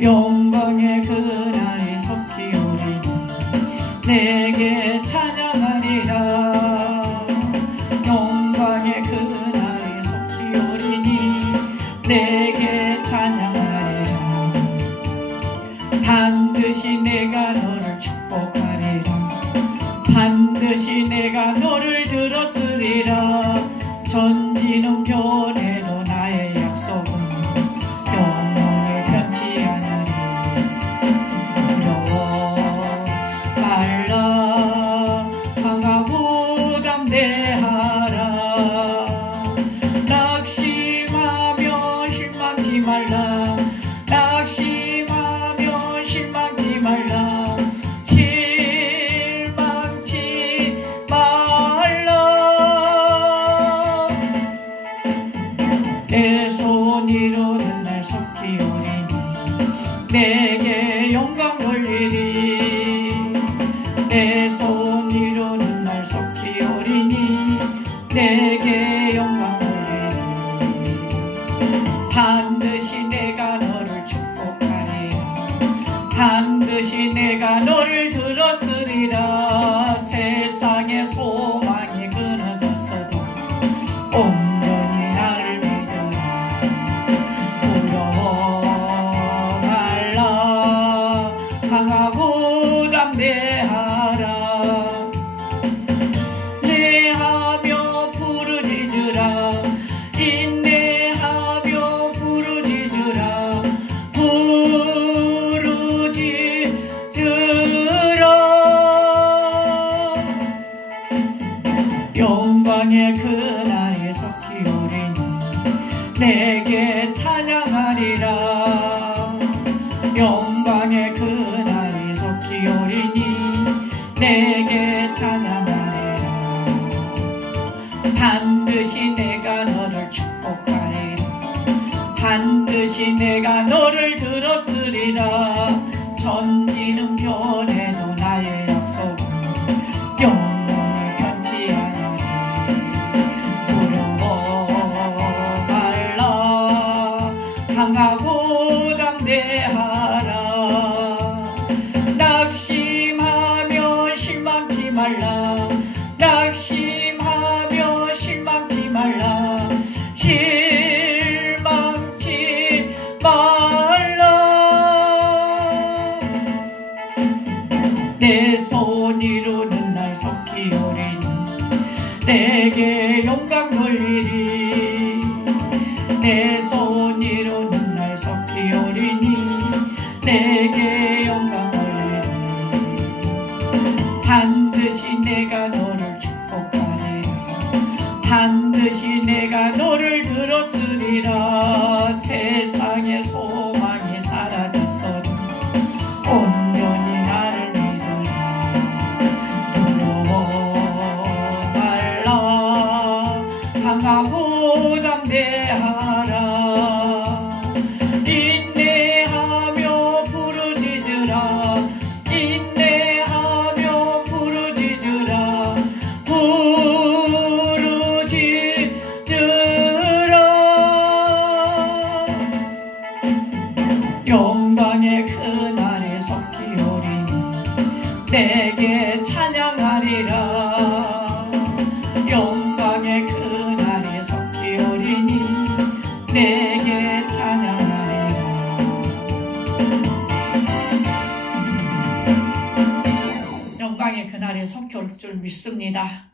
영광의 그날이 속히 오리니 내게 찬양하리라. 영광의 그날이 속히 오리니 내게 찬양하리라. 반드시 내가 너를 축복하리라. 반드시 내가 너를 들었으리라. 전지는 변해도 나의 약속은 영원히 변치 않으리. 두려워 말라. 강하고 담대하라. 낙심하며 실망치 말라. 낙심하며 실망치 말라. 실망치 말라. 내 손 이루는 날 속히 오리니 내게 영광 돌리리. 내 손 이루는 날 속히 오리니 내게 영광 돌리리. 반드시 내가 너를 축복하리라. 반드시 내가 너를 들었으리라. 세상의 소망이 끊어졌어도 온전히 나를 믿으라. 두려워 말라. 강하고 담대하라. 인내하며 부르짖으라. 인내하며 부르짖으라. 부르짖으라. 영광의 그날이 속히 오리니 내게 찬양하리라. 영광의 그날이 속히 오리니 내게 찬양하리라. 반드시 내가 너를 축복하리라. 반드시 내가 너를 들었으리라. 전지는 변해도 나의 약속은 영원히 변치 않으리. 두려워 말라. 강하고 담대하라. 낙심하며 실망치 말라. 낙심하며 실망치 말라. 실망치 말라. 내 손 이루는 날 속히 오리니 내게 영광 돌리리. 내 손 이루는 날 속히 오리니 내게 영광 돌리리. 반드시 내가 너를 축복하리라. 반드시 내가 너를 들었으리라. 세상의 소망이 사라졌어도 온전히 나를 믿으라. 두려워 말라. 강하고 담대하라. 인내하며 부르짖으라. 인내하며 부르짖으라. 부르짖으라. 영광의 그날이 속히 오리니 내게 찬양하리라. 영광의 그날이 속히 오리니 내게 찬양하리라. 영광의 그날이 속히 올 줄 믿습니다.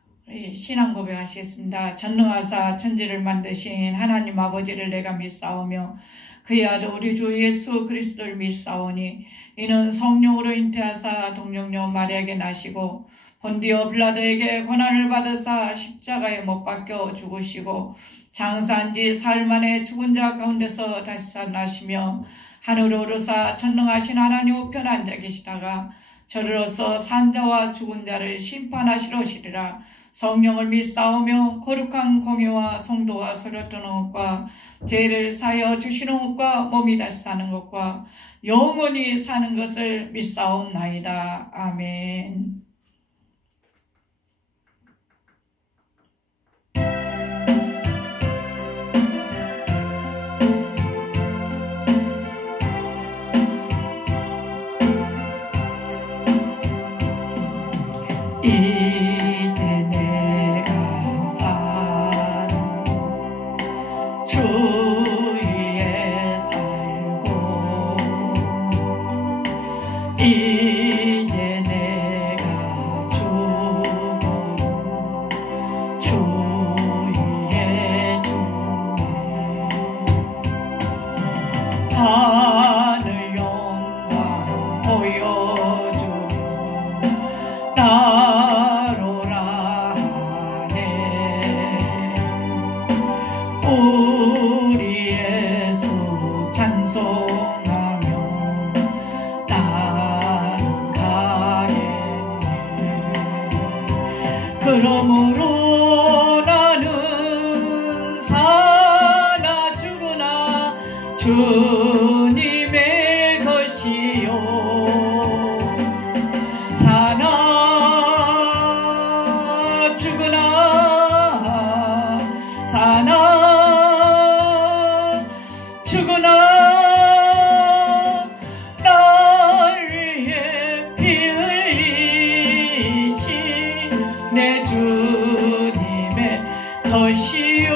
신앙 고백하시겠습니다. 전능하사 천지를 만드신 하나님 아버지를 내가 믿사오며 그의 아들 우리 주 예수 그리스도를 믿사오니 이는 성령으로 잉태하사 동정녀 마리아에게 나시고 본디오 빌라도에게 고난을 받으사 십자가에 못 박혀 죽으시고 장사한 지 사흘 만에 죽은 자 가운데서 다시 살아나시며 하늘로 오르사 전능하신 하나님 우편에 앉아 계시다가 저리로서 산자와 죽은 자를 심판하시러 오시리라. 성령을 믿사오며 거룩한 공예와 성도와 서로 떠는 것과 죄를 사하여 주시는 것과 몸이 다시 사는 것과 영원히 사는 것을 믿사옵나이다. 아멘. 하늘 영광 보여주며 나로라 하네. 우리 예수 찬송하며 나는 가겠네. 그러므로 나는 사나 죽으나 주님의 것이요. 사나 죽으나 사나 죽으나 날 위해 피 흘리신 내 주님의 것이요.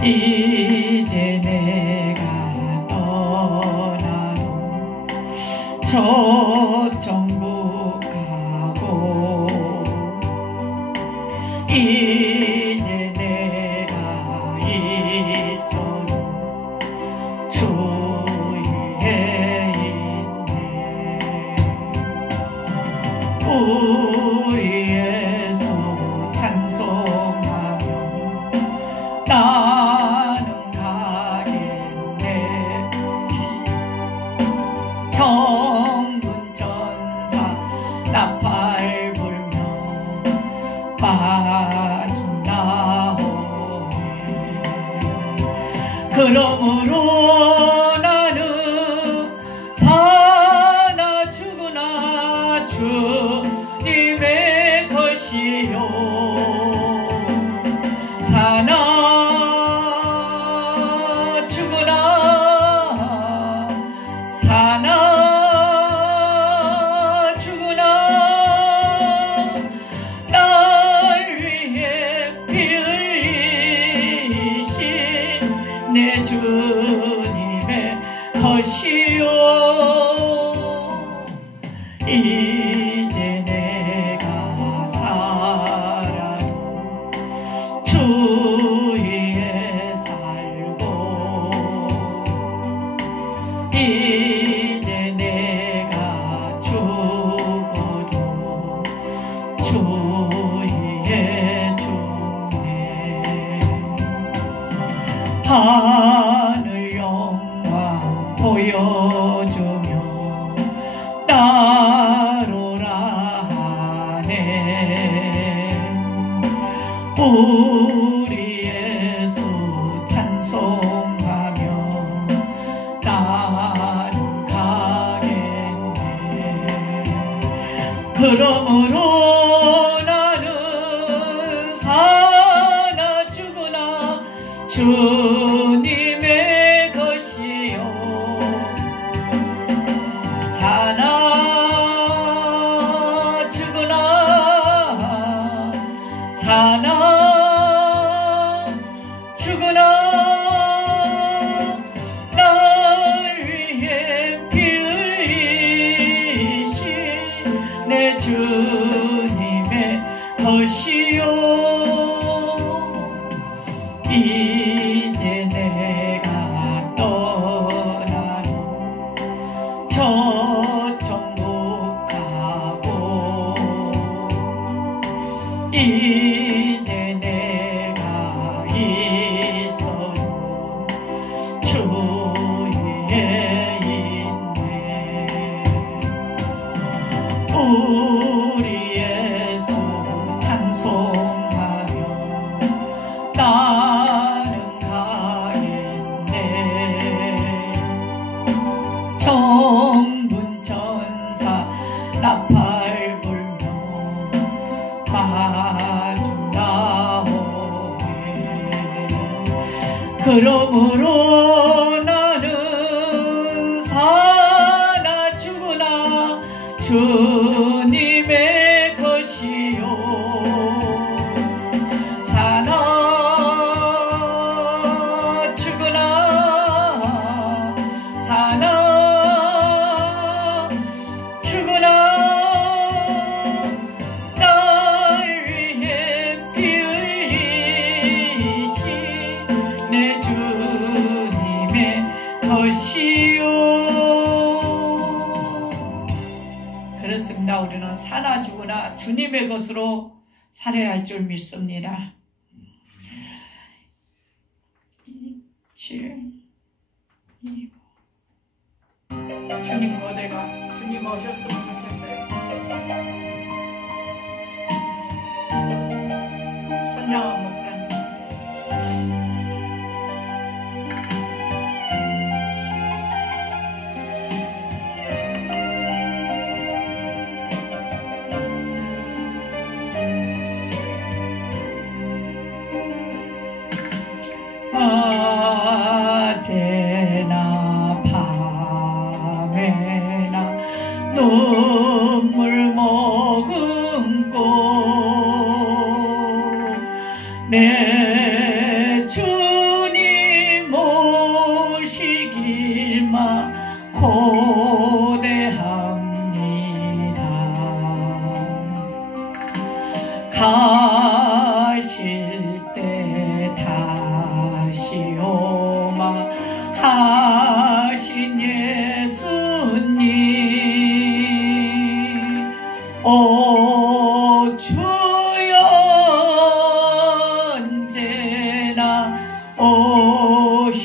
이제 내가 떠나도 저 천국 가고 이제 내가 있어도 주 위에 있네. 우리 예수 찬송하며 나는 가겠네. 천군 천사 나팔 불며 빠져나오네. 그러므로 나는 사나 죽으나 주님의 것이요. 사나 죽으나 사나 죽으나 날 위해 피 흘리신 내 주님의 것이요. 이제 내가 살아도 주 위에 살고 이제 내가 죽어도 주 위에 죽네. 하늘 영광 보여주며 나로라 하네. 우리 예수 찬송하며 나는 가겠네. 그러므로 나는 사나 죽으나 주님의 것이요. 사나 죽으나 사나 죽으나 날 위해 피 흘리신 내 주님의 것이요. 이제 내가 떠나도 저 천국 가고 이제 내가 있어도 주 위에 있네. 우리 예수 찬송하며 나는 가겠네. 천군 천사 나팔 불며 빠져나오네. 그러므로 나는 사나 죽으나 주님의 것이요. 사나 죽으나 사나 죽으나 날 위해 피 흘리신 내 주님 그렇습니다. 우리는 사나 죽으나 주님의 것으로 살아야 할 줄 믿습니다. 7, 2, 주님 어디가? 주님 오셨으면 좋겠어요. 손양원 목사님. 낮에나 밤에나 눈물 머금고 내 주님 모시길만 고대합니다. 가실 때 다시 오마 하신 예수님, 오 주여 언제나 오시렵니까.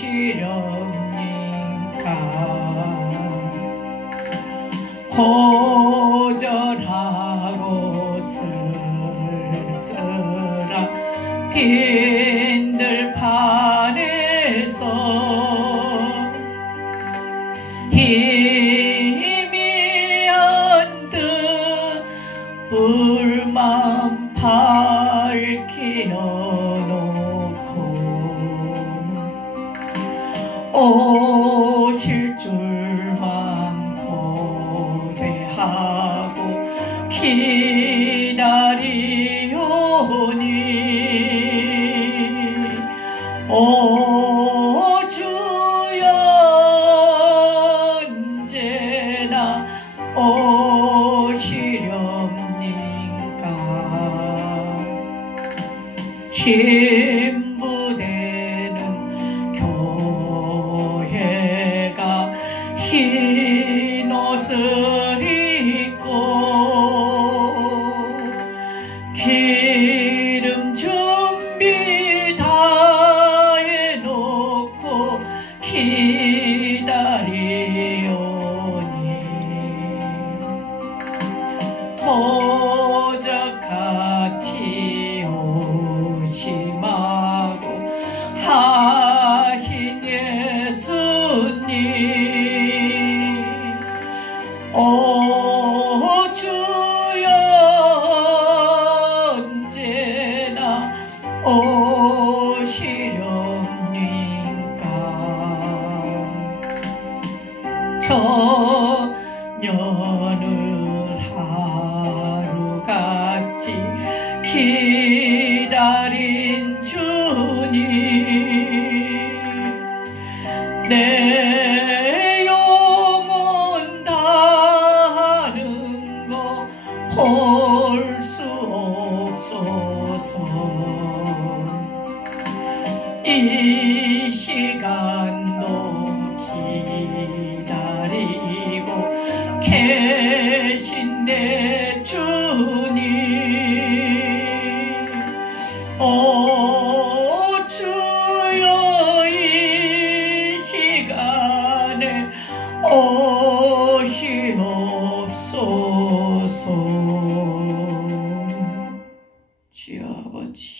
고전하고 쓸쓸한 빈들 판에서 희미한 듯 불만 밝히어 놓고 오실 줄만 고대하고 기다리오니 오 주여 언제나 오시렵니까. 신부되는 교회가 흰 옷을 입고 기름 준비 다 해놓고 기다리오니 도적같이 오심하고 하신 예수님, 오 주여 언제나 오시렵니까. 천년을 하루같이 기다린 주님, 내 영혼 다하는 거 볼 수 없소서. 이 시간도 기다리고 계신 내 주님, 오 주여 이 시간에 오시옵소서. 주여 아버지,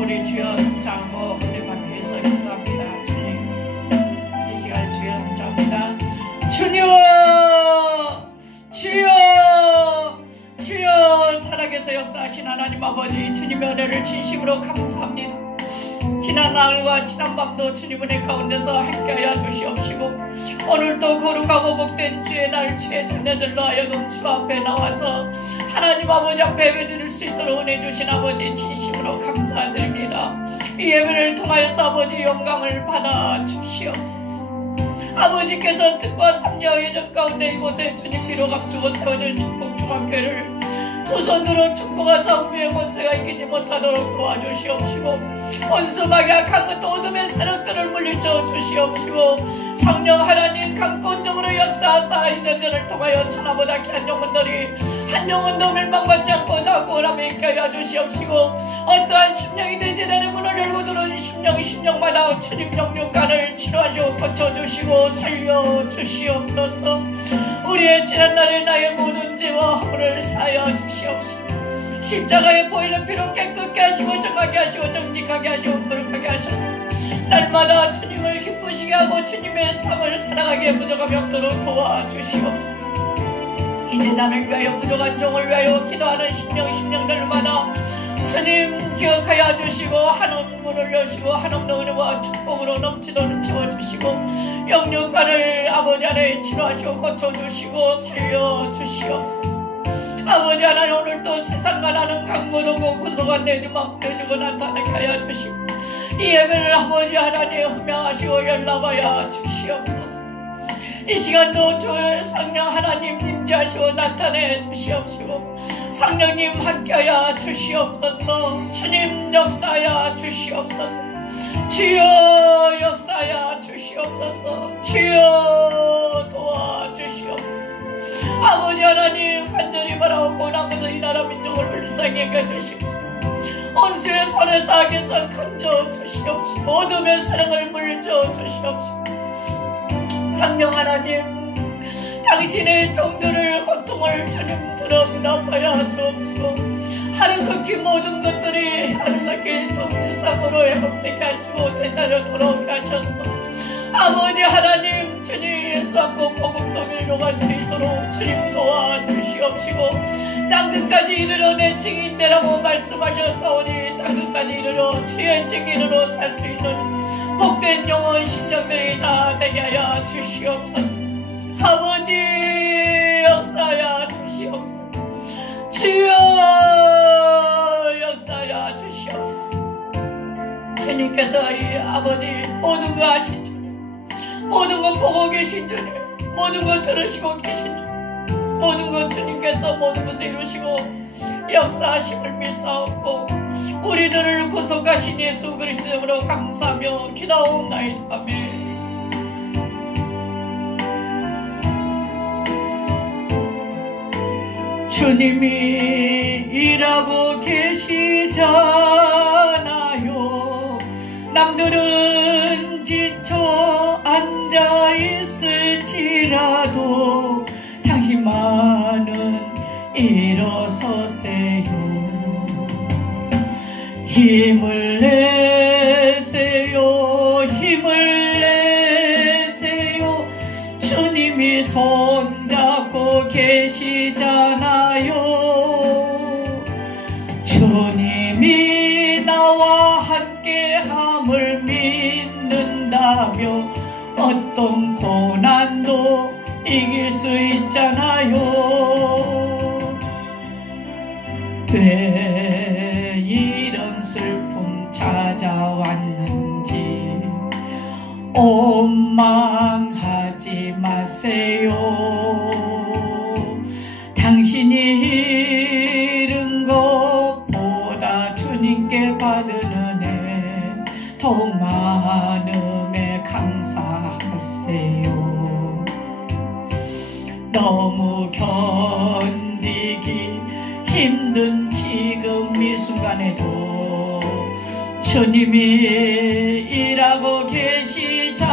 우리 주여 손잡고 우리 밖에서 기도합니다. 주님, 이 시간 주여 손잡니다. 주여, 주여, 주여, 살아계서 역사하신 하나님 아버지, 주님의 은혜를 진심으로 감사합니다. 지난 날과 지난 밤도 주님 은혜 가운데서 함께하여 주시옵시고, 오늘도 거룩하고 복된 주의 날 주의 자녀들로 하여금 주 앞에 나와서 하나님 아버지 앞에 예배드릴 수 있도록 은혜 주신 아버지 진심으로 감사드립니다. 이 예배를 통하여서 아버지 영광을 받아 주시옵소서. 아버지께서 뜻과 상냥의 전 가운데 이곳에 주님 비로 감추고 세워진 축복 중앙교회를 두 손으로 축복하사 우리의 권세가 이기지 못하도록 도와주시옵시고 원수 막약한 것도 어둠의 세력들을 물리쳐 주시옵시고 성령 하나님 강권적으로 역사하사 이 전쟁을 통하여 천하보다 귀한 영혼들이 한 영혼도 멸망받지 않고 다 구원함에 있게 하여 주시옵시고 어떠한 심령이 내 재단의 문을 열고 들어온 심령마다 주님 영육간을 치료하시고 고쳐주시고 살려주시옵소서. 우리의 지난날의 나의 모든 죄와 허물을 사하여 주시옵시고 십자가에 보이는 피로 깨끗게 하시고 정하게 하시고 정직하게 하시고 거룩하게 하셔서 날마다 주님을 기쁘시게 하고 주님의 삶을 살아가기에 부족함이 없도록 도와주시옵소서. 이제 나를 위하여 부족한 종을 위하여 기도하는 심령들마다 주님 기억하여 주시고 한없는 문을 여시고 한없는 은혜와 축복으로 넘치도록 채워주시고 영육간을 아버지 안에 치료하시고 고쳐주시고 살려주시옵소서. 아버지 하나님 오늘도 세상과 나는 강물하고 구속한 내 주만 부려주고 나타나게 하여 주시고 이 예배를 아버지 하나님 흠양하시고 연락하여 주시옵소서. 이 시간도 주의 성령 하나님 임재하시고 나타내 주시옵시고 성령님 함께하여 주시옵소서. 주님 역사하여 주시옵소서. 주여 역사하여 주시옵소서. 주여 도와주시옵소서. 아버지 하나님 간절히 바라고 고난 것을 이 나라 민족을 불쌍히 여겨주시옵소서. 온수의 손에서 악에서 건져 주시옵시고 어둠의 사랑을 물려 주시옵시고 성령 하나님 당신의 종들을 고통을 주님 들어 문답하여 주옵시고 하루속히 모든 것들이 하루속히 정상으로 회복되게 하시고 제자로 돌아오게 하셔서 아버지 하나님 주님 예수 안고 복음 통일로 갈 수 있도록 주님 도와주시옵시고 땅끝까지 이르러 내 증인되라고 말씀하셨사오니 땅끝까지 이르러 주의 증인으로 살 수 있는 복된 영혼 심령들이 다 되게 하여 주시옵소서. 아버지 역사하여 주시옵소서. 주여 역사하여 주시옵소서. 주님께서 이 아버지 모든 거 아신 주님, 모든 거 보고 계신 주님, 모든 거 들으시고 계신 주님, 모든 거 주님께서 모든 것을 이루시고 역사하심을 믿사옵고 우리들을 구속하신 예수 그리스도로 감사하며 기도하옵나이다. 아멘. 주님이 일하고 계시잖아요. 남들은 지쳐 앉아있을지라도 당신만은 일어서세요. 힘을 내세요. 힘을 내세요. 주님이 손잡고 계시잖아요. 주님이 나와 함께함을 믿는다며 어떤 고난도 이길 수 있잖아요. 왜 이런 슬픔 찾아왔는지 원망하지 마세요. 당신이 잃은 것보다 주님께 받은 은혜 더욱 많음에 감사하세요. 너무 견디기 힘든 지금 이 순간에도 주님이 일하고 계시잖아요.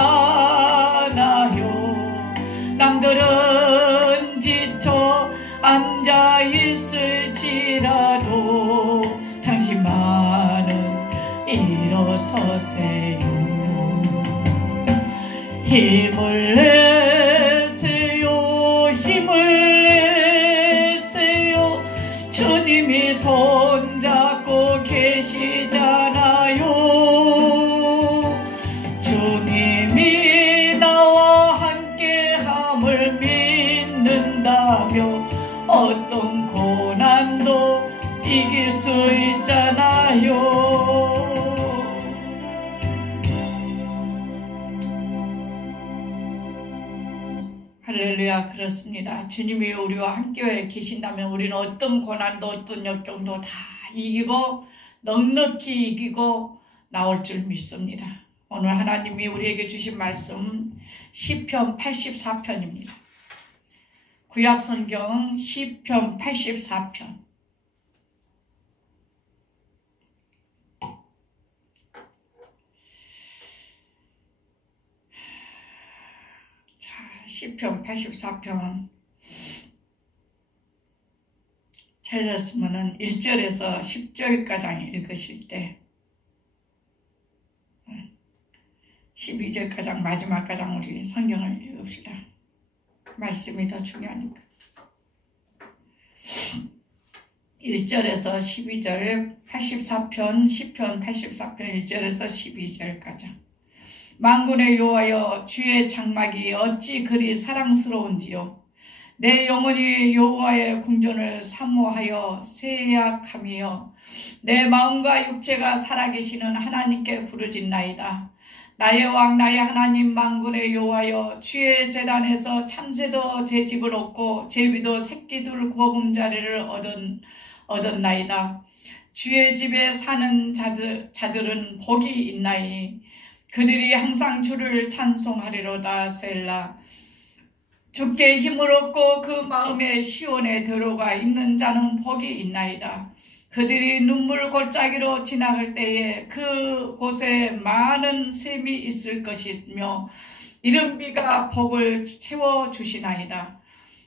남들은 지쳐 앉아있을지라도 당신만은 일어서세요. 힘을 내세요. 힘을 내세요. 주님이 손잡고 계시잖아요. 주님이 나와 함께함을 믿는다며 어떤 고난도 이길 수 있잖아요. 할렐루야. 그렇습니다. 주님이 우리와 함께 계신다면 우리는 어떤 고난도 어떤 역경도 다 이기고 넉넉히 이기고 나올 줄 믿습니다. 오늘 하나님이 우리에게 주신 말씀 시편 84편입니다. 구약성경 시편 84편. 시편 84편 찾았으면 1절에서 10절까지 읽으실 때 12절까지 마지막까지 우리 성경을 읽읍시다. 말씀이 더 중요하니까. 1절에서 12절 84편 시편 84편 1절에서 12절까지. 만군의 여호와여, 주의 장막이 어찌 그리 사랑스러운지요. 내 영혼이 여호와의 궁전을 사모하여 세약하며 내 마음과 육체가 살아계시는 하나님께 부르짖나이다. 나의 왕 나의 하나님 만군의 여호와여, 주의 제단에서 참새도 제 집을 얻고 제비도 새끼들 보금자리를 얻었나이다. 주의 집에 사는 자들은 복이 있나이니 그들이 항상 주를 찬송하리로다. 셀라. 주께 힘을 얻고 그 마음의 시온에 들어가 있는 자는 복이 있나이다. 그들이 눈물 골짜기로 지나갈 때에 그 곳에 많은 샘이 있을 것이며 이른 비가 복을 채워주시나이다.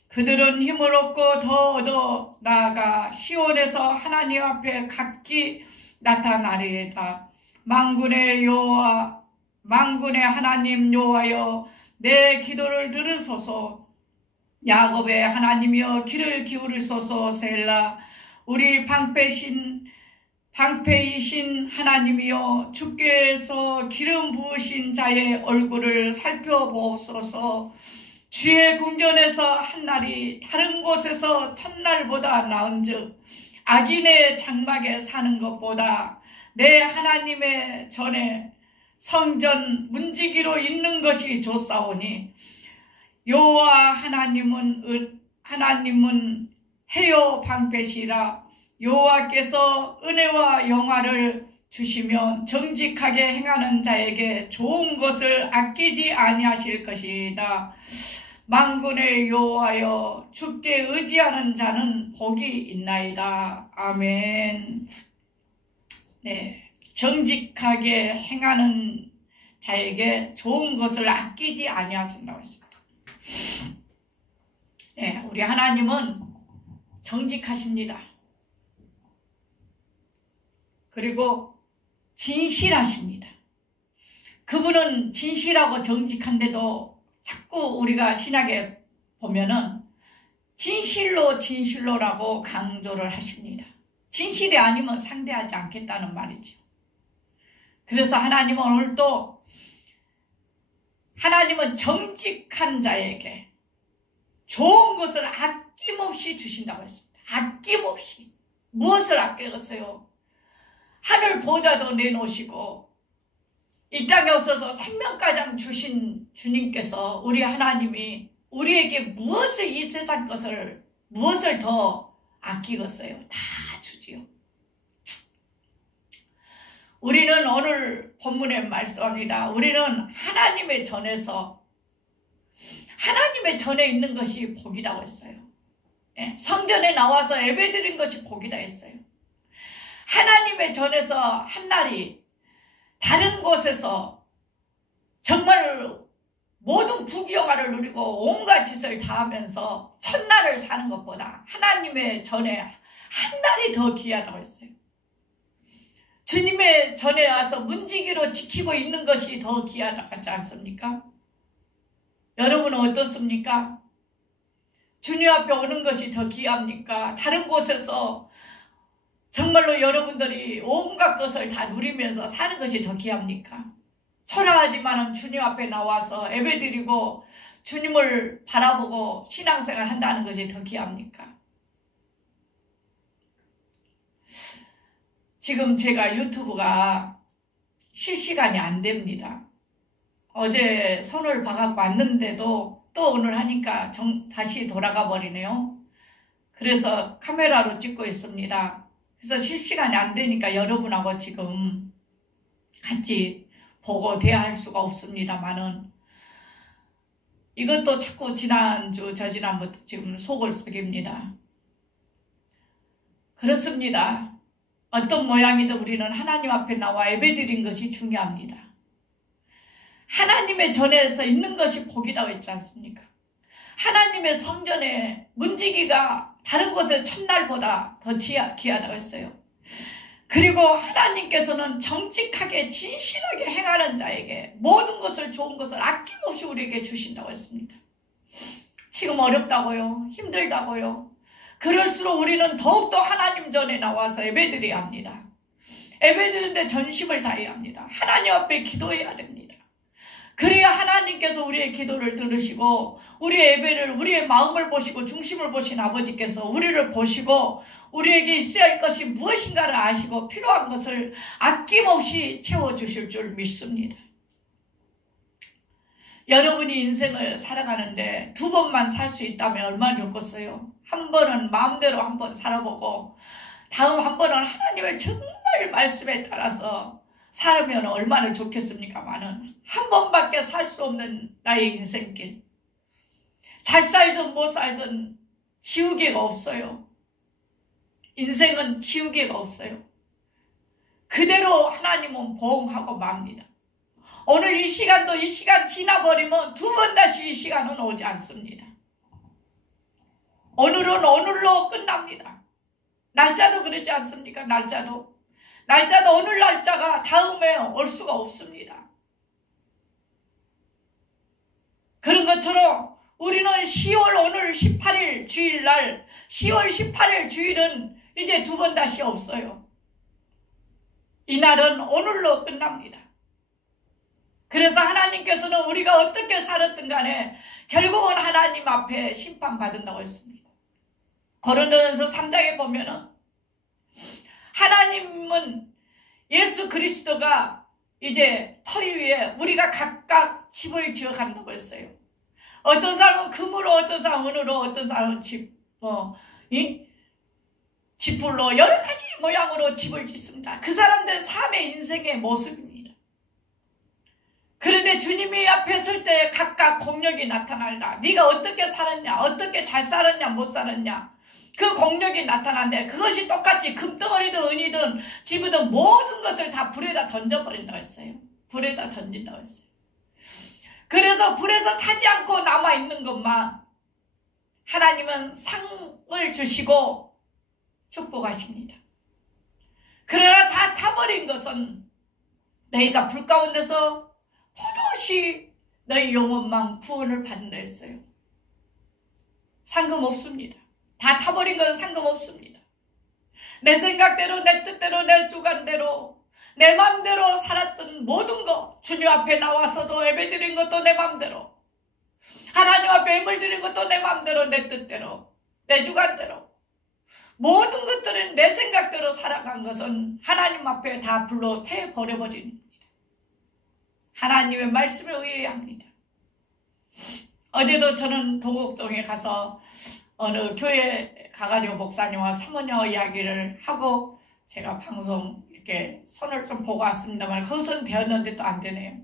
그들은 힘을 얻고 더 얻어 나아가 시온에서 하나님 앞에 각기 나타나리이다. 만군의 하나님 여호와여, 내 기도를 들으소서. 야곱의 하나님이여, 귀를 기울이소서. 셀라. 우리 방패이신 하나님이여, 주께서 기름 부으신 자의 얼굴을 살펴보소서. 주의 궁전에서 한날이 다른 곳에서 첫날보다 나은즉 악인의 장막에 사는 것보다 내 하나님의 전에 성전 문지기로 있는 것이 좋사오니 여호와 하나님은 해요 방패시라. 여호와께서 은혜와 영화를 주시면 정직하게 행하는 자에게 좋은 것을 아끼지 아니하실 것이다. 만군의 여호와여, 주께 의지하는 자는 복이 있나이다. 아멘. 네. 정직하게 행하는 자에게 좋은 것을 아끼지 아니하신다고 했습니다. 네, 우리 하나님은 정직하십니다. 그리고 진실하십니다. 그분은 진실하고 정직한데도 자꾸 우리가 신약에 보면은 진실로라고 강조를 하십니다. 진실이 아니면 상대하지 않겠다는 말이죠. 그래서 하나님은 오늘도 하나님은 정직한 자에게 좋은 것을 아낌없이 주신다고 했습니다. 아낌없이. 무엇을 아끼겠어요? 하늘 보좌도 내놓으시고 이 땅에 오셔서 생명가장 주신 주님께서, 우리 하나님이 우리에게 무엇을, 이 세상 것을 무엇을 더 아끼겠어요? 다 주지요. 우리는 오늘 본문에 말씀합니다. 우리는 하나님의 전에서, 하나님의 전에 있는 것이 복이라고 했어요. 성전에 나와서 예배드린 것이 복이라 했어요. 하나님의 전에서 한날이 다른 곳에서 정말 모든 부귀영화를 누리고 온갖 짓을 다 하면서 첫날을 사는 것보다 하나님의 전에 한날이 더 귀하다고 했어요. 주님의 전에 와서 문지기로 지키고 있는 것이 더 귀하다고 하지 않습니까? 여러분은 어떻습니까? 주님 앞에 오는 것이 더 귀합니까? 다른 곳에서 정말로 여러분들이 온갖 것을 다 누리면서 사는 것이 더 귀합니까? 초라하지만 주님 앞에 나와서 예배드리고 주님을 바라보고 신앙생활 한다는 것이 더 귀합니까? 지금 제가 유튜브가 실시간이 안 됩니다. 어제 손을 봐갖고 왔는데도 또 오늘 하니까 다시 돌아가 버리네요. 그래서 카메라로 찍고 있습니다. 그래서 실시간이 안 되니까 여러분하고 지금 같이 보고 대화할 수가 없습니다만은 이것도 자꾸 지난주 저지난부터 지금 속을 썩입니다. 그렇습니다. 어떤 모양이든 우리는 하나님 앞에 나와 예배드린 것이 중요합니다. 하나님의 전에서 있는 것이 복이라고 했지 않습니까? 하나님의 성전에 문지기가 다른 곳의 첫날보다 더 귀하다고 했어요. 그리고 하나님께서는 정직하게 진실하게 행하는 자에게 모든 것을 좋은 것을 아낌없이 우리에게 주신다고 했습니다. 지금 어렵다고요? 힘들다고요? 그럴수록 우리는 더욱더 하나님 전에 나와서 예배드려야 합니다. 예배드리는데 전심을 다해야 합니다. 하나님 앞에 기도해야 됩니다. 그래야 하나님께서 우리의 기도를 들으시고 우리의 예배를 우리의 마음을 보시고 중심을 보신 아버지께서 우리를 보시고 우리에게 있어야 할 것이 무엇인가를 아시고 필요한 것을 아낌없이 채워주실 줄 믿습니다. 여러분이 인생을 살아가는데 두 번만 살 수 있다면 얼마나 좋겠어요. 한 번은 마음대로 한번 살아보고 다음 한 번은 하나님의 정말 말씀에 따라서 살면 얼마나 좋겠습니까마는 한 번밖에 살 수 없는 나의 인생길. 잘 살든 못 살든 지우개가 없어요. 인생은 지우개가 없어요. 그대로 하나님은 보응하고 맙니다. 오늘 이 시간도 이 시간 지나버리면 두 번 다시 이 시간은 오지 않습니다. 오늘은 오늘로 끝납니다. 날짜도 그러지 않습니까? 날짜도 오늘 날짜가 다음에 올 수가 없습니다. 그런 것처럼 우리는 10월 오늘 18일 주일날 10월 18일 주일은 이제 두 번 다시 없어요. 이날은 오늘로 끝납니다. 그래서 하나님께서는 우리가 어떻게 살았든 간에 결국은 하나님 앞에 심판받는다고 했습니다. 고린도전서 3장에 보면은 하나님은 예수 그리스도가 이제 터위 위에 우리가 각각 집을 지어간다고 했어요. 어떤 사람은 금으로, 어떤 사람은 은으로, 어떤 사람은 지풀로 여러 가지 모양으로 집을 짓습니다. 그 사람들의 삶의 인생의 모습입니다. 그런데 주님이 앞에 설 때 각각 공력이 나타나리라. 네가 어떻게 살았냐, 어떻게 잘 살았냐, 못 살았냐, 그 공력이 나타나는데 그것이 똑같이 금덩어리든 은이든 집이든 모든 것을 다 불에다 던져버린다고 했어요. 불에다 던진다고 했어요. 그래서 불에서 타지 않고 남아있는 것만 하나님은 상을 주시고 축복하십니다. 그러나 다 타버린 것은 너희가 불 가운데서 포도시 너희 영혼만 구원을 받는다 했어요. 상금 없습니다. 다 타버린 것은 상금 없습니다. 내 생각대로, 내 뜻대로, 내 주관대로, 내 맘대로 살았던 모든 것, 주님 앞에 나와서도 예배드린 것도 내 맘대로, 하나님 앞에 예물 드린 것도 내 맘대로, 내 뜻대로, 내 주관대로, 모든 것들은 내 생각대로 살아간 것은 하나님 앞에 다 불러 태워버립니다. 하나님의 말씀에 의해야 합니다. 어제도 저는 동옥동에 가서 어느 교회 가가지고 목사님과 사모녀 이야기를 하고 제가 방송 이렇게 손을 좀 보고 왔습니다만 거기서는 되었는데 또 안 되네요.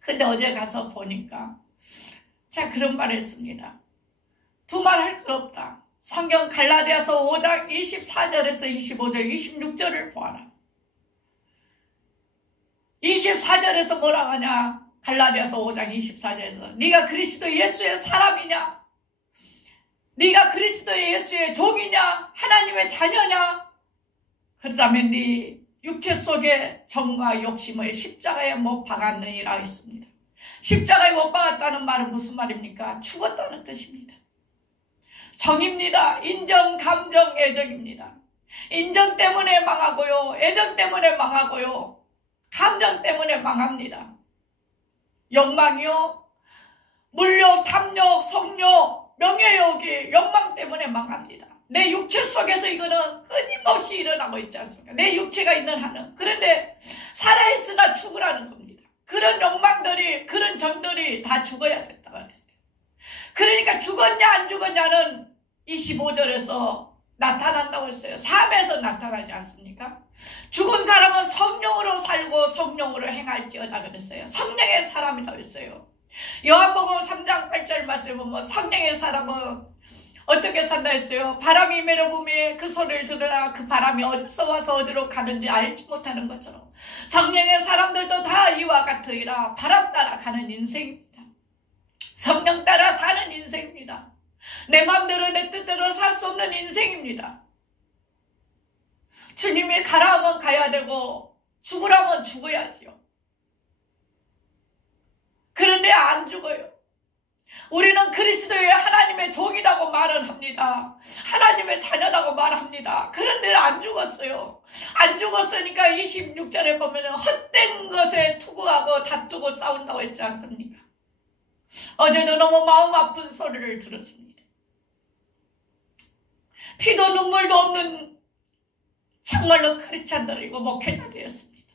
근데 어제 가서 보니까 제가 그런 말을 했습니다. 두말 할 것 없다. 성경 갈라디아서 5장 24절에서 25절 26절을 보아라. 24절에서 뭐라고 하냐. 갈라디아서 5장 24절에서 네가 그리스도 예수의 사람이냐, 네가 그리스도 예수의 종이냐, 하나님의 자녀냐, 그렇다면 네 육체 속에 정과 욕심을 십자가에 못 박았느니라 했습니다. 십자가에 못 박았다는 말은 무슨 말입니까? 죽었다는 뜻입니다. 정입니다. 인정, 감정, 애정입니다. 인정 때문에 망하고요, 애정 때문에 망하고요, 감정 때문에 망합니다. 욕망이요, 물욕, 탐욕, 성욕, 명예욕이 욕망 때문에 망합니다. 내 육체 속에서 이거는 끊임없이 일어나고 있지 않습니까? 내 육체가 있는 한은. 그런데 살아있으나 죽으라는 겁니다. 그런 욕망들이, 그런 정들이 다 죽어야 된다고 했어요. 그러니까 죽었냐 안 죽었냐는 25절에서 나타난다고 했어요. 삶에서 나타나지 않습니까? 죽은 사람은 성령으로 살고 성령으로 행할지어다 그랬어요. 성령의 사람이라고 했어요. 요한복음 3장 8절 말씀을 보면 성령의 사람은 어떻게 산다 했어요? 바람이 메려보며 그 소리를 들으나 그 바람이 어디서 와서 어디로 가는지 알지 못하는 것처럼 성령의 사람들도 다 이와 같으리라. 바람 따라 가는 인생입니다. 성령 따라 사는 인생입니다. 내 마음대로 내 뜻대로 살 수 없는 인생입니다. 주님이 가라 하면 가야 되고 죽으라면 죽어야지요. 그런데 안 죽어요. 우리는 그리스도의 하나님의 종이라고 말은 합니다. 하나님의 자녀라고 말합니다. 그런데 안 죽었어요. 안 죽었으니까 26절에 보면 헛된 것에 투구하고 다투고 싸운다고 했지 않습니까? 어제도 너무 마음 아픈 소리를 들었습니다. 피도 눈물도 없는 정말로 크리스찬들이고 목회자들이었습니다.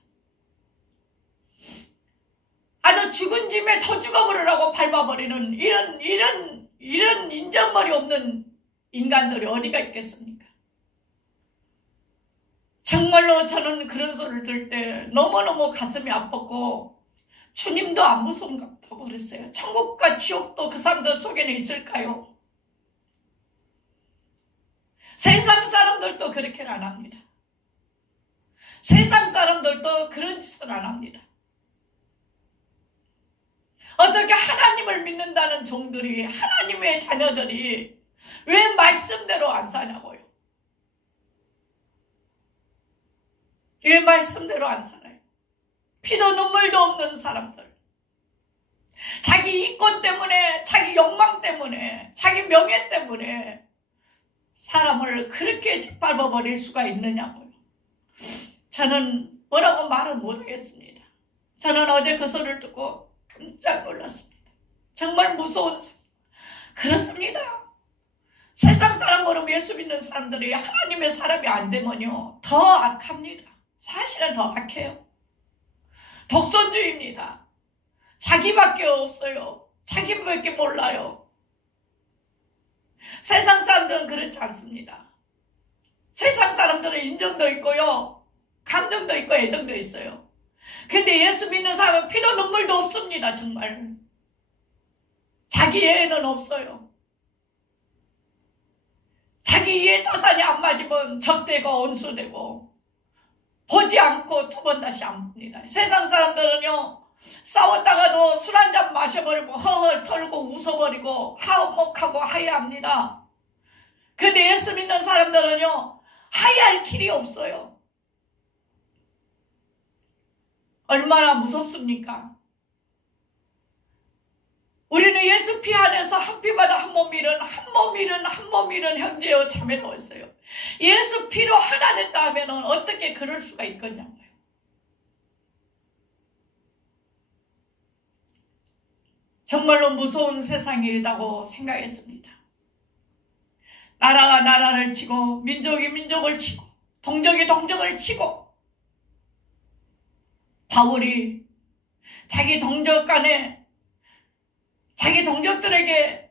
아주 죽은 짐에 더 죽어버리라고 밟아버리는 이런 인정머리 없는 인간들이 어디가 있겠습니까? 정말로 저는 그런 소리를 들을 때 너무너무 가슴이 아팠고 주님도 안 무서운가 보다고 그랬어요. 천국과 지옥도 그 사람들 속에는 있을까요? 세상 사람들도 그렇게는 안 합니다. 세상 사람들도 그런 짓을 안 합니다. 어떻게 하나님을 믿는다는 종들이, 하나님의 자녀들이 왜 말씀대로 안 사냐고요? 왜 말씀대로 안 살아요? 피도 눈물도 없는 사람들. 자기 이권 때문에, 자기 욕망 때문에, 자기 명예 때문에 사람을 그렇게 짓밟아버릴 수가 있느냐고요. 저는 뭐라고 말을 못하겠습니다. 저는 어제 그 소리를 듣고 깜짝 놀랐습니다. 정말 무서운, 그렇습니다. 세상 사람으로 예수 믿는 사람들이 하나님의 사람이 안 되면요 더 악합니다. 사실은 더 악해요. 독선주의입니다. 자기밖에 없어요. 자기밖에 몰라요. 세상 사람들은 그렇지 않습니다. 세상 사람들은 인정도 있고요, 감정도 있고 애정도 있어요. 근데 예수 믿는 사람은 피도 눈물도 없습니다. 정말 자기 애는 없어요. 자기 이해 타산이 안 맞으면 적대고 온수되고 보지 않고 두 번 다시 안 봅니다. 세상 사람들은요 싸웠다가도 술 한잔 마셔버리고 허허 털고 웃어버리고 하목하고 하야합니다. 근데 예수 믿는 사람들은요 하야할 길이 없어요. 얼마나 무섭습니까? 우리는 예수 피 안에서 한 피마다 한 몸 잃은 형제여 자매로 했어요. 예수 피로 하나 됐다 하면 어떻게 그럴 수가 있겠냐고요. 정말로 무서운 세상이라고 생각했습니다. 나라가 나라를 치고 민족이 민족을 치고 동족이 동족을 치고 바울이 자기 동족 간에 자기 동족들에게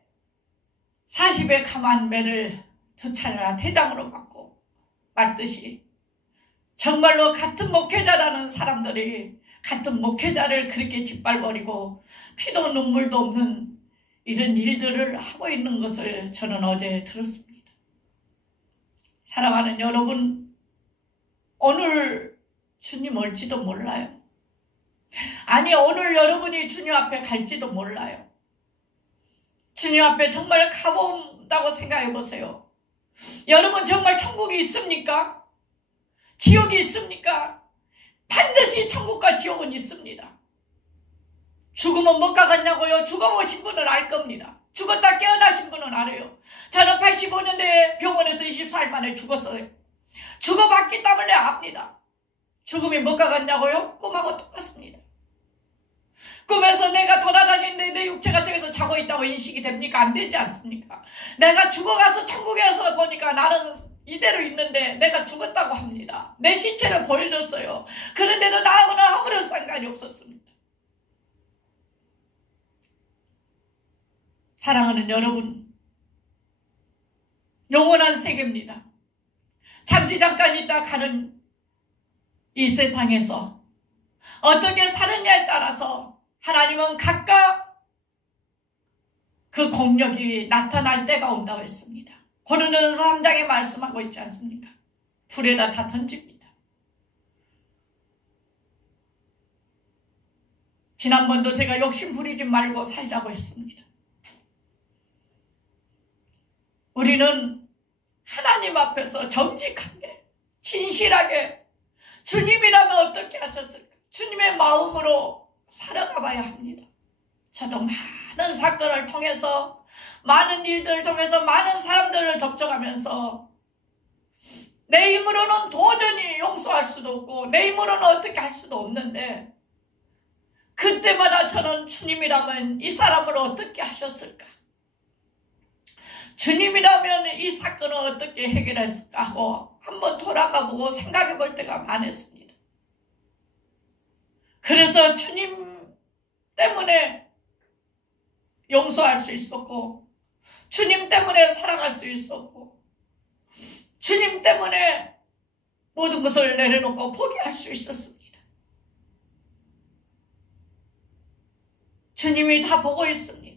40의 감한 매를 두 차례나 태장으로 맞듯이 정말로 같은 목회자라는 사람들이 같은 목회자를 그렇게 짓밟아버리고 피도 눈물도 없는 이런 일들을 하고 있는 것을 저는 어제 들었습니다. 사랑하는 여러분, 오늘 주님 올지도 몰라요. 아니, 오늘 여러분이 주님 앞에 갈지도 몰라요. 주님 앞에 정말 가본다고 생각해 보세요. 여러분 정말 천국이 있습니까? 지옥이 있습니까? 반드시 천국과 지옥은 있습니다. 죽으면 못 가겠냐고요? 죽어보신 분은 알 겁니다. 죽었다 깨어나신 분은 알아요. 저는 85년도에 병원에서 24일 만에 죽었어요. 죽어봤기 때문에 압니다. 죽음이 못 가겠냐고요? 꿈하고 똑같습니다. 꿈에서 내가 돌아다니는데 내 육체가 저기서 자고 있다고 인식이 됩니까? 안 되지 않습니까? 내가 죽어가서 천국에서 보니까 나는 이대로 있는데 내가 죽었다고 합니다. 내 신체를 보여줬어요. 그런데도 나하고는 아무런 상관이 없었습니다. 사랑하는 여러분, 영원한 세계입니다. 잠시 잠깐 있다 가는 이 세상에서 어떻게 사느냐에 따라서 하나님은 각각 그 공력이 나타날 때가 온다고 했습니다. 고린도전서 3장에 말씀하고 있지 않습니까? 불에다 다 던집니다. 지난번도 제가 욕심 부리지 말고 살자고 했습니다. 우리는 하나님 앞에서 정직하게 진실하게 주님이라면 어떻게 하셨을까? 주님의 마음으로 살아가 봐야 합니다. 저도 많은 사건을 통해서 많은 일들을 통해서 많은 사람들을 접촉하면서 내 힘으로는 도저히 용서할 수도 없고 내 힘으로는 어떻게 할 수도 없는데 그때마다 저는 주님이라면 이 사람을 어떻게 하셨을까? 주님이라면 이 사건을 어떻게 해결했을까 하고 한번 돌아가보고 생각해 볼 때가 많았습니다. 그래서 주님 때문에 용서할 수 있었고 주님 때문에 사랑할 수 있었고 주님 때문에 모든 것을 내려놓고 포기할 수 있었습니다. 주님이 다 보고 있습니다.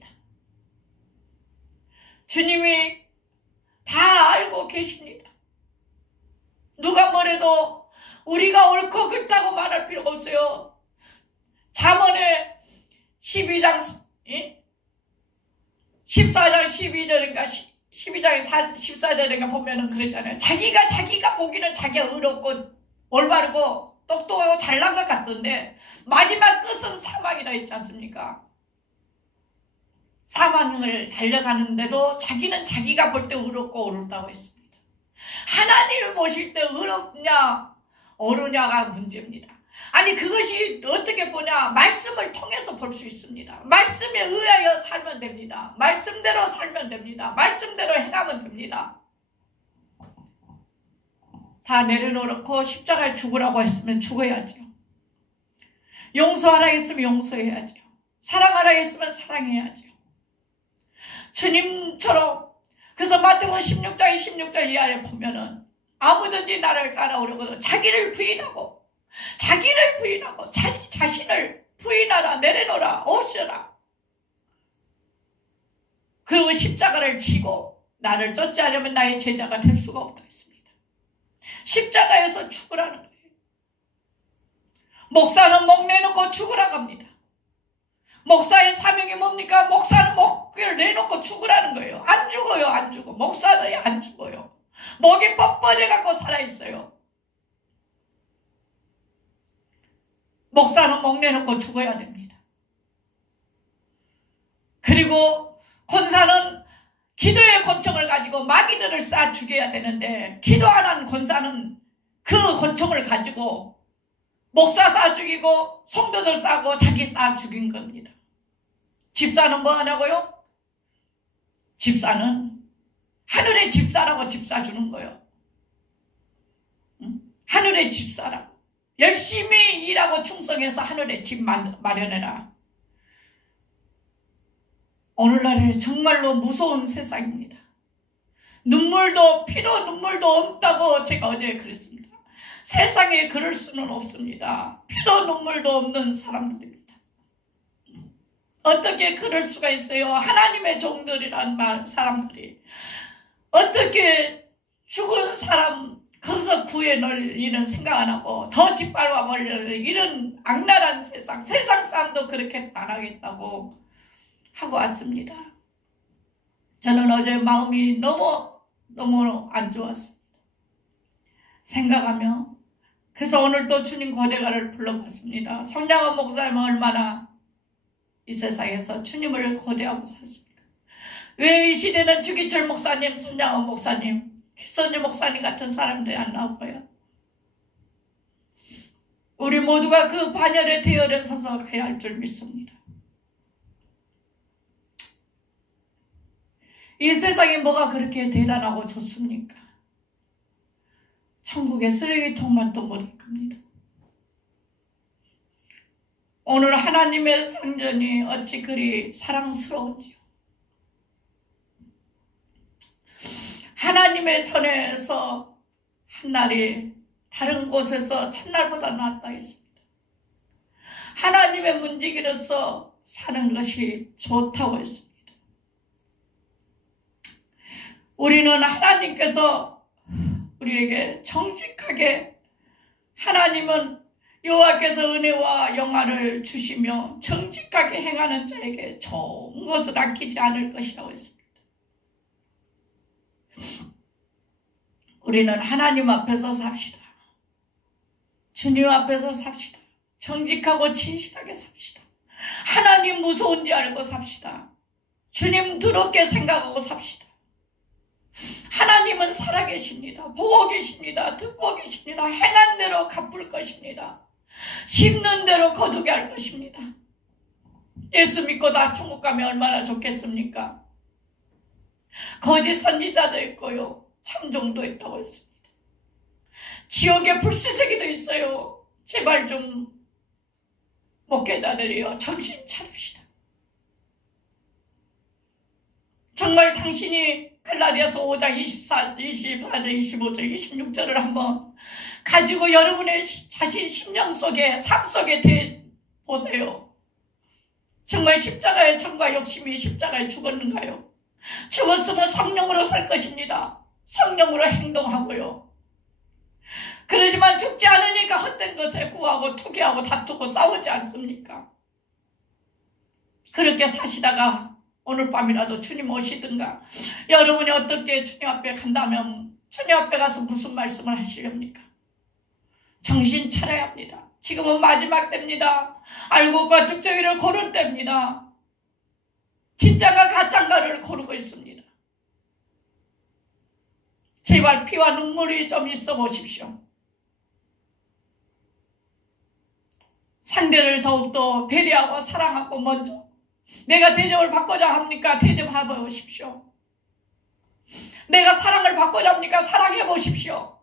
주님이 다 알고 계십니다. 누가 뭐래도 우리가 옳고 그렇다고 말할 필요가 없어요. 잠언의 12장 14장 12절인가 12장 14절인가 보면은 그랬잖아요. 자기가 보기는 자기가 의롭고 올바르고 똑똑하고 잘난 것 같던데 마지막 끝은 사망이라 했지 않습니까? 사망을 달려가는데도 자기는 자기가 볼 때 의롭고 옳다고 했습니다. 하나님을 보실 때 의롭냐 옳으냐가 문제입니다. 아니 그것이 어떻게 보냐? 말씀을 통해서 볼 수 있습니다. 말씀에 의하여 살면 됩니다. 말씀대로 살면 됩니다. 말씀대로 행하면 됩니다. 다 내려놓고 십자가에 죽으라고 했으면 죽어야죠. 용서하라 했으면 용서해야죠. 사랑하라 했으면 사랑해야죠. 주님처럼 그래서 마태복음 16장 16절 이하에 보면은 아무든지 나를 따라오려거든 자기를 부인하고 자기 자신을 부인하라 내려놓으라 없애라. 그리고 십자가를 지고 나를 쫓지 않으면 나의 제자가 될 수가 없다 했습니다. 십자가에서 죽으라는 거예요. 목사는 목 내놓고 죽으라고 합니다. 목사의 사명이 뭡니까? 목사는 목을 내놓고 죽으라는 거예요. 안 죽어요. 안 죽어. 목사들이 안 죽어요. 목이 뻣뻣해갖고 살아있어요. 목사는 목 내놓고 죽어야 됩니다. 그리고 권사는 기도의 권총을 가지고 마귀들을 쏴 죽여야 되는데 기도 안 한 권사는 그 권총을 가지고 목사 쏴 죽이고 성도들 쏴고 자기 쏴 죽인 겁니다. 집사는 뭐 하냐고요? 집사는 하늘의 집사라고 집사 주는 거예요. 하늘의 집사라고. 열심히 일하고 충성해서 하늘의 집 마련해라. 오늘날에 정말로 무서운 세상입니다. 눈물도 피도 눈물도 없다고 제가 어제 그랬습니다. 세상에 그럴 수는 없습니다. 피도 눈물도 없는 사람들입니다. 어떻게 그럴 수가 있어요? 하나님의 종들이란 사람들이 어떻게 죽은 사람 거기서 구해낼 일은 생각 안 하고 더 짓밟아 버리는 이런 악랄한 세상 사람도 그렇게 안 하겠다고 하고 왔습니다. 저는 어제 마음이 너무 안 좋았습니다. 생각하며 그래서 오늘 또 주님 고대가를 불러봤습니다. 손양원 목사님은 얼마나 이 세상에서 주님을 고대하고 샀습니까? 왜 이 시대는 주기철 목사님, 손양원 목사님, 기선유 목사님 같은 사람들이 안 나올까요? 우리 모두가 그 반열에 대열에 서서 가야 할 줄 믿습니다. 이 세상에 뭐가 그렇게 대단하고 좋습니까? 천국의 쓰레기통만 또 버릴 겁니다. 오늘 하나님의 성전이 어찌 그리 사랑스러운지요. 하나님의 전에서 한날이 다른 곳에서 첫날보다 낫다 했습니다. 하나님의 문지기로서 사는 것이 좋다고 했습니다. 우리는 하나님께서 우리에게 정직하게, 하나님은 여호와께서 은혜와 영화를 주시며 정직하게 행하는 자에게 좋은 것을 아끼지 않을 것이라고 했습니다. 우리는 하나님 앞에서 삽시다. 주님 앞에서 삽시다. 정직하고 진실하게 삽시다. 하나님 무서운지 알고 삽시다. 주님 두렵게 생각하고 삽시다. 하나님은 살아계십니다. 보고 계십니다. 듣고 계십니다. 행한 대로 갚을 것입니다. 심는 대로 거두게 할 것입니다. 예수 믿고 다 천국 가면 얼마나 좋겠습니까? 거짓 선지자도 있고요, 참종도 있다고 했습니다. 지옥에 불시새기도 있어요. 제발 좀 목회자들이요, 정신 차립시다. 정말 당신이 갈라디아서 5장 24절, 25절, 26절을 한번 가지고 여러분의 자신 심령 속에, 삶 속에 보세요. 정말 십자가의 정과 욕심이 십자가에 죽었는가요? 죽었으면 성령으로 살 것입니다. 성령으로 행동하고요. 그러지만 죽지 않으니까 헛된 것에 구하고 투기하고 다투고 싸우지 않습니까? 그렇게 사시다가 오늘 밤이라도 주님 오시든가, 여러분이 어떻게 주님 앞에 간다면 주님 앞에 가서 무슨 말씀을 하시렵니까? 정신 차려야 합니다. 지금은 마지막 때입니다. 알곡과 죽정이를 고른 때입니다. 진짜가 가짜인가를 고르고 있습니다. 제발 피와 눈물이 좀 있어 보십시오. 상대를 더욱더 배려하고 사랑하고 먼저, 내가 대접을 받고자 합니까? 대접해 보십시오. 내가 사랑을 받고자 합니까? 사랑해 보십시오.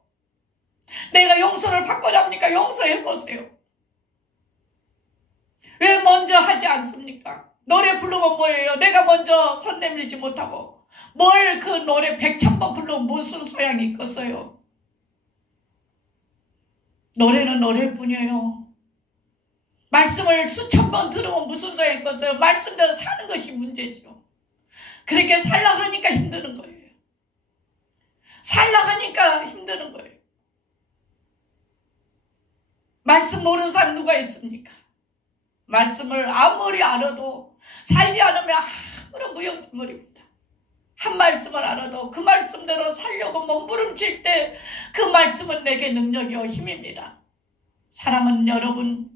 내가 용서를 받고자 합니까? 용서해 보세요. 왜 먼저 하지 않습니까? 노래 부르면 뭐예요? 내가 먼저 손 내밀지 못하고 뭘 그 노래 100,000번 불러면 무슨 소양이 있겠어요? 노래는 노래뿐이에요. 말씀을 수천 번 들으면 무슨 소용이 있겠어요? 말씀대로 사는 것이 문제죠. 그렇게 살려고 하니까 힘드는 거예요. 살려고 하니까 힘드는 거예요. 말씀 모르는 사람 누가 있습니까? 말씀을 아무리 알아도 살지 않으면 아무런 무용지물입니다. 한 말씀을 알아도 그 말씀대로 살려고 몸부림칠 때 그 말씀은 내게 능력이요 힘입니다. 사랑은 여러분,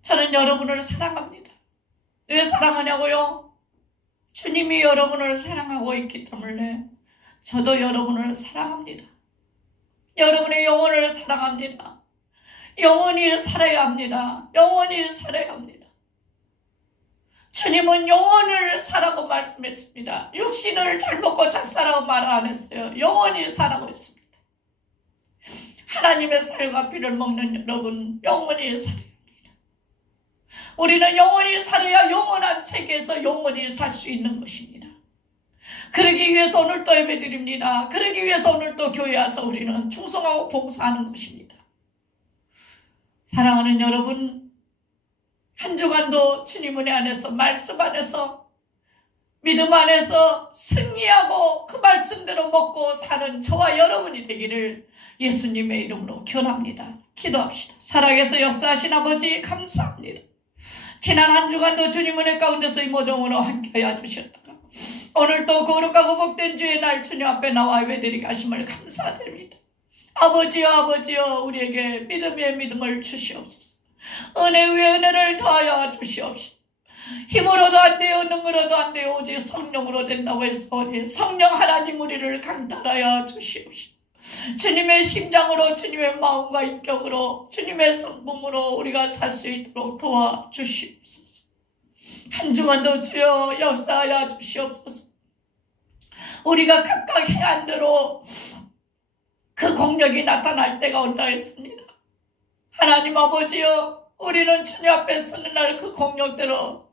저는 여러분을 사랑합니다. 왜 사랑하냐고요? 주님이 여러분을 사랑하고 있기 때문에 저도 여러분을 사랑합니다. 여러분의 영혼을 사랑합니다. 영원히 살아야 합니다. 영원히 살아야 합니다. 주님은 영원을 사라고 말씀했습니다. 육신을 잘 먹고 잘 살라고 말 안 했어요. 영원히 사라고 했습니다. 하나님의 살과 피를 먹는 여러분, 영원히 살아야 합니다. 우리는 영원히 살아야 영원한 세계에서 영원히 살 수 있는 것입니다. 그러기 위해서 오늘 또 예배드립니다. 그러기 위해서 오늘 또 교회 와서 우리는 충성하고 봉사하는 것입니다. 사랑하는 여러분, 한 주간도 주님 은혜 안에서, 말씀 안에서, 믿음 안에서 승리하고 그 말씀대로 먹고 사는 저와 여러분이 되기를 예수님의 이름으로 기원합니다. 기도합시다. 살아계서 역사하신 아버지 감사합니다. 지난 한 주간도 주님 은혜 가운데서 이모종으로 함께하여 주셨다가 오늘 또 거룩하고 복된 주의 날 주님 앞에 나와 예배드리게 하심을 감사드립니다. 아버지여, 아버지여, 우리에게 믿음의 믿음을 주시옵소서. 은혜 위에 은혜를 더하여 주시옵소서. 힘으로도 안 돼요, 능으로도 안 돼요, 오직 성령으로 된다고 했으니 성령 하나님 우리를 강탈하여 주시옵소서. 주님의 심장으로, 주님의 마음과 인격으로, 주님의 성품으로 우리가 살 수 있도록 도와주시옵소서. 한 주만도 주여 역사하여 주시옵소서. 우리가 각각 행한 대로 그 공력이 나타날 때가 온다 했습니다. 하나님 아버지여, 우리는 주님 앞에 서는 날 그 공력대로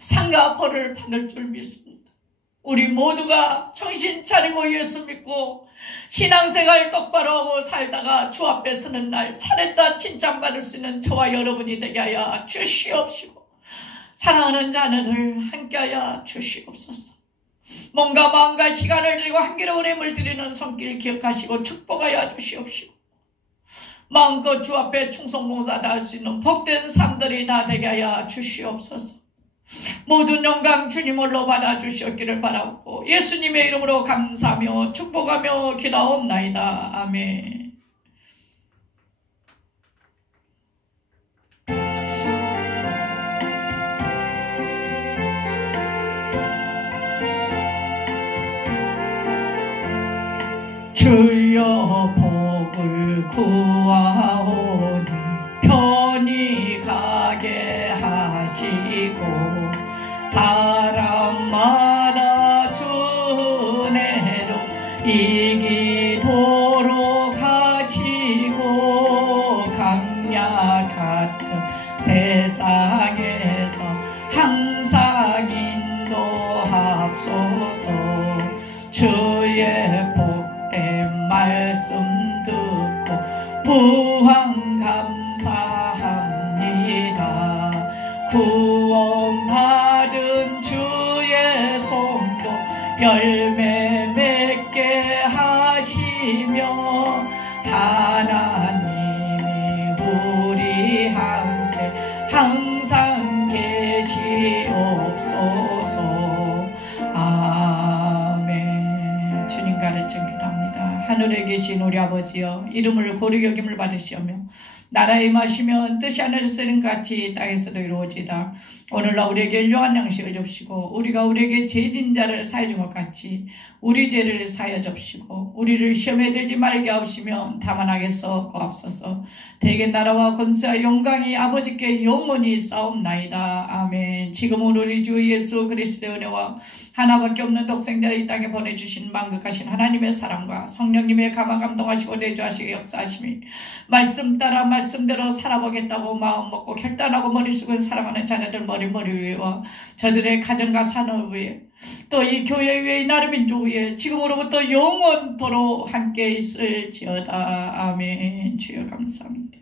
상과 벌을 받을 줄 믿습니다. 우리 모두가 정신 차리고 예수 믿고 신앙생활 똑바로 하고 살다가 주 앞에 서는 날 차례다 칭찬받을 수 있는 저와 여러분이 되게 하여 주시옵시고, 사랑하는 자녀들 함께하여 주시옵소서. 몸과 마음과 시간을 드리고 한결의 은혜를 드리는 손길 기억하시고 축복하여 주시옵시고, 마음껏 주 앞에 충성봉사 다할 수 있는 복된 삶들이 다 되게 하여 주시옵소서. 모든 영광 주님으로 받아주시옵기를 바라옵고 예수님의 이름으로 감사하며 축복하며 기도하옵나이다. 아멘. 주여 복을 구하오니 편히 가게 하시고 사람마다 주 은혜로 이기도록 하시고 강약 같은 세상에서 항상 인도하옵소서. 주의 복된 말씀 듣고 무한 감사합니다. 구원받은 주의 손도 열매 맺게 하시며 하나님이 우리 함께 항상 계시옵소서. 아멘. 주님 가르쳐 기도합니다. 하늘에 계신 우리 아버지여, 이름을 고리 여김을 받으시오며 나라에 임하시면 뜻이 하늘에서 이룬 같이 땅에서도 이루어지다. 오늘날 우리에게 일용할 양식을 줍시고 우리가 우리에게 죄진 자를 사해 준 것 같이 우리 죄를 사하여 줍시고 우리를 시험에 들지 말게 하옵시며 다만 악에서 구하옵소서. 대개 나라와 권세와 영광이 아버지께 영원히 싸움나이다. 아멘. 지금은 우리 주 예수 그리스도의 은혜와 하나밖에 없는 독생자를 이 땅에 보내주신 만극하신 하나님의 사랑과 성령님의 감화 감동하시고 내주하시고 역사하심이 말씀 따라 말씀대로 살아보겠다고 마음 먹고 결단하고 머리 숙은 사랑하는 자녀들 머리 위에와 저들의 가정과 산업 위에 또 이 교회 위에 이 나라 민족 위에 지금으로부터 영원토록 함께 있을지어다. 아멘. 주여 감사합니다.